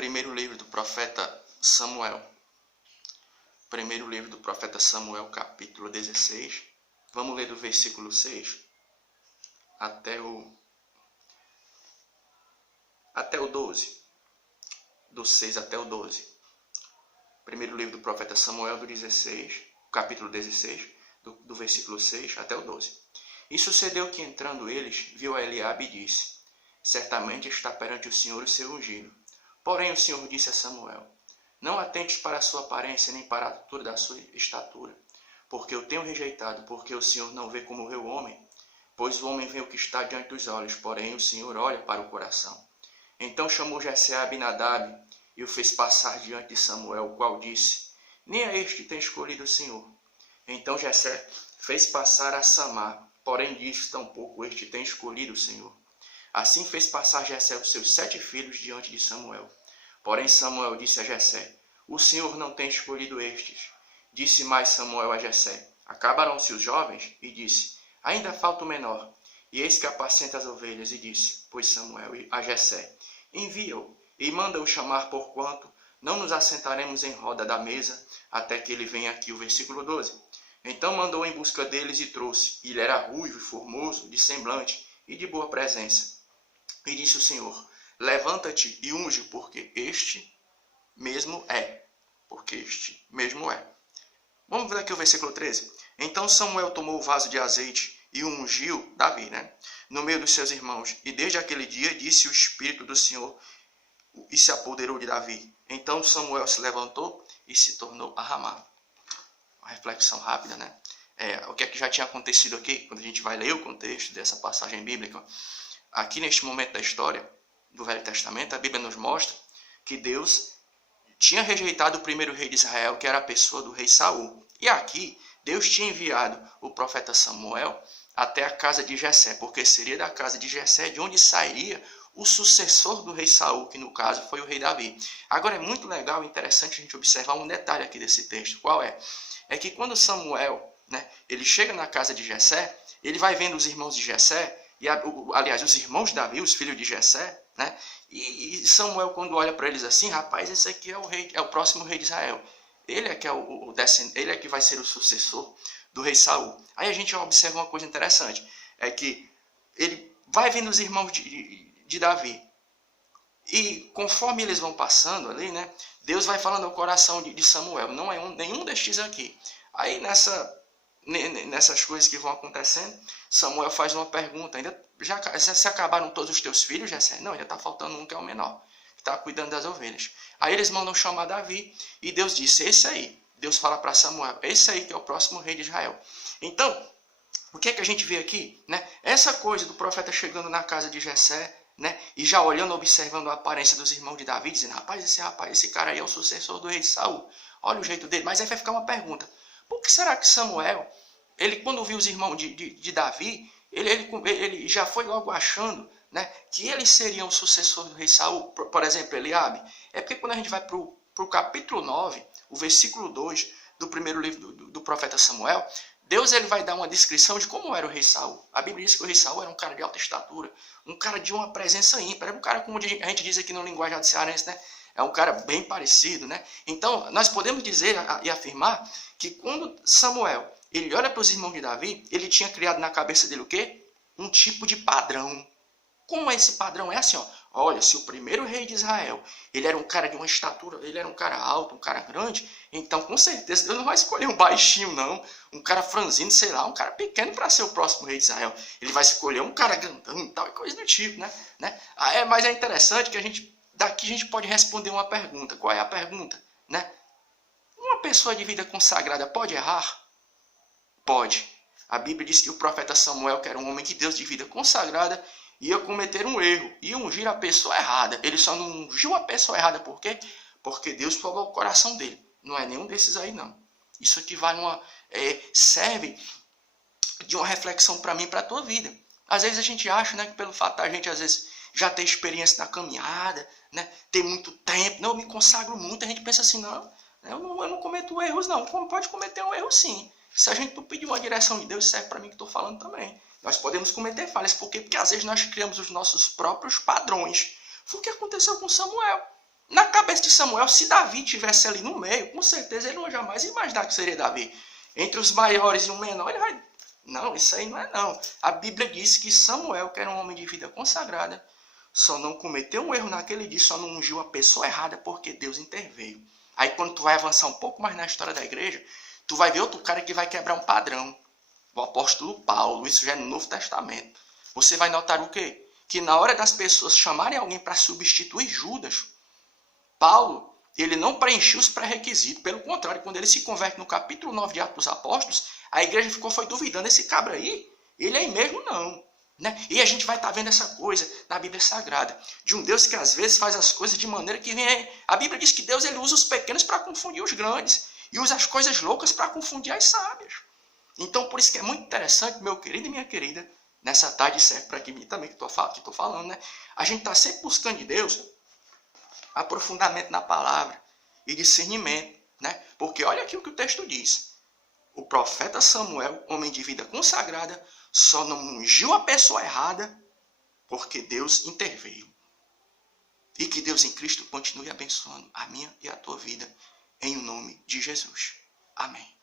Primeiro livro do profeta Samuel. Primeiro livro do profeta Samuel, capítulo 16. Vamos ler do versículo 6 até o 12. Do 6 até o 12. Primeiro livro do profeta Samuel, do 16, capítulo 16, do versículo 6 até o 12. E sucedeu que, entrando eles, viu a Eliabe e disse: certamente está perante o Senhor o seu ungido. Porém o Senhor disse a Samuel: não atentes para a sua aparência, nem para a altura da sua estatura, porque eu tenho rejeitado, porque o Senhor não vê como vê o homem. Pois o homem vê o que está diante dos olhos, porém o Senhor olha para o coração. Então chamou Jessé a Abinadab e o fez passar diante de Samuel, o qual disse: nem a este tem escolhido o Senhor. Então Jessé fez passar a Samar, porém disse: tampouco este tem escolhido o Senhor. Assim fez passar Jessé os seus 7 filhos diante de Samuel. Porém Samuel disse a Jessé: o Senhor não tem escolhido estes. Disse mais Samuel a Jessé: acabaram-se os jovens? E disse: ainda falta o menor. E eis que apacenta as ovelhas. E disse, pois Samuel a Jessé: envia-o e manda-o chamar, porquanto não nos assentaremos em roda da mesa até que ele venha aqui. O versículo 12. Então mandou em busca deles e trouxe. E ele era ruivo e formoso, de semblante e de boa presença. E disse o Senhor: levanta-te e unge, porque este mesmo é. Porque este mesmo é. Vamos ver aqui o versículo 13. Então Samuel tomou o vaso de azeite e ungiu Davi, no meio dos seus irmãos. E desde aquele dia disse o Espírito do Senhor e se apoderou de Davi. Então Samuel se levantou e se tornou a Ramá. Uma reflexão rápida, o que é que já tinha acontecido aqui, quando a gente vai ler o contexto dessa passagem bíblica. Aqui neste momento da história do Velho Testamento, a Bíblia nos mostra que Deus tinha rejeitado o primeiro rei de Israel, que era a pessoa do rei Saul. E aqui, Deus tinha enviado o profeta Samuel até a casa de Jessé, porque seria da casa de Jessé de onde sairia o sucessor do rei Saul, que no caso foi o rei Davi. Agora é muito legal e interessante a gente observar um detalhe aqui desse texto. Qual é? É que quando Samuel, ele chega na casa de Jessé, ele vai vendo os irmãos de Jessé, aliás, os irmãos de Davi, os filhos de Jessé, e Samuel, quando olha para eles assim, rapaz, esse aqui é o rei, é o próximo rei de Israel. Ele é que é ele é que vai ser o sucessor do rei Saul. Aí a gente observa uma coisa interessante, é que ele vai vendo os irmãos de Davi. E conforme eles vão passando ali, Deus vai falando ao coração de Samuel: não é nenhum destes aqui. Aí nessas coisas que vão acontecendo, Samuel faz uma pergunta: já se acabaram todos os teus filhos, Jessé? Não, ainda está faltando um, que é o menor, que está cuidando das ovelhas. Aí eles mandam chamar Davi e Deus disse: esse aí. Deus fala para Samuel: esse aí que é o próximo rei de Israel. Então, o que é que a gente vê aqui? Essa coisa do profeta chegando na casa de Jessé, e já olhando, observando a aparência dos irmãos de Davi, dizendo: rapaz, esse cara aí é o sucessor do rei Saul. Olha o jeito dele. Mas aí vai ficar uma pergunta: por que será que Samuel, ele quando viu os irmãos de Davi, ele já foi logo achando que ele seria o sucessor do rei Saul? Por exemplo, Eliabe. É porque quando a gente vai para o capítulo 9, o versículo 2 do primeiro livro do profeta Samuel, Deus ele vai dar uma descrição de como era o rei Saul. A Bíblia diz que o rei Saul era um cara de alta estatura, um cara de uma presença ímpar, era um cara, como a gente diz aqui no linguajar cearense, é um cara bem parecido, Então, nós podemos dizer e afirmar que quando Samuel ele olha para os irmãos de Davi, ele tinha criado na cabeça dele o quê? Um tipo de padrão. Como esse padrão é assim, olha, se o primeiro rei de Israel, ele era um cara de uma estatura, ele era um cara alto, um cara grande, então com certeza Deus não vai escolher um baixinho não, um cara franzino, sei lá, um cara pequeno para ser o próximo rei de Israel. Ele vai escolher um cara grandão e tal, e coisa do tipo, Mas é interessante que daqui a gente pode responder uma pergunta. Qual é a pergunta? Uma pessoa de vida consagrada pode errar? Pode. A Bíblia diz que o profeta Samuel, que era um homem de Deus de vida consagrada, ia cometer um erro, ia ungir a pessoa errada. Ele só não ungiu a pessoa errada, por quê? Porque Deus falou o coração dele. Não é nenhum desses aí, não. Isso aqui serve de uma reflexão para mim e para a tua vida. Às vezes a gente acha que pelo fato da gente, às vezes, já ter experiência na caminhada, ter muito tempo, eu me consagro muito, a gente pensa assim, eu não cometo erros, não. Pode cometer um erro, sim. Se a gente não pedir uma direção de Deus, serve para mim que estou falando também. Nós podemos cometer falhas. Por quê? Porque às vezes nós criamos os nossos próprios padrões. Foi o que aconteceu com Samuel. Na cabeça de Samuel, se Davi estivesse ali no meio, com certeza ele não jamais ia imaginar que seria Davi. Entre os maiores e o menor, ele vai... Não, isso aí não é não. A Bíblia diz que Samuel, que era um homem de vida consagrada, só não cometeu um erro naquele dia, só não ungiu a pessoa errada porque Deus interveio. Aí quando tu vai avançar um pouco mais na história da igreja, tu vai ver outro cara que vai quebrar um padrão. O apóstolo Paulo, isso já é no Novo Testamento. Você vai notar o quê? Que na hora das pessoas chamarem alguém para substituir Judas, Paulo, ele não preencheu os pré-requisitos. Pelo contrário, quando ele se converte no capítulo 9 de Atos dos Apóstolos, a igreja foi duvidando, esse cabra aí, ele é mesmo não. Né? E a gente vai estar vendo essa coisa na Bíblia Sagrada, de um Deus que às vezes faz as coisas de maneira que vem... A Bíblia diz que Deus ele usa os pequenos para confundir os grandes, e usa as coisas loucas para confundir as sábias. Então, por isso que é muito interessante, meu querido e minha querida, nessa tarde serve para aqui também, que estou falando, né? A gente está sempre buscando de Deus aprofundamento na palavra e discernimento, né? Porque olha aqui o que o texto diz. O profeta Samuel, homem de vida consagrada, só não ungiu a pessoa errada porque Deus interveio. E que Deus em Cristo continue abençoando a minha e a tua vida em nome de Jesus. Amém.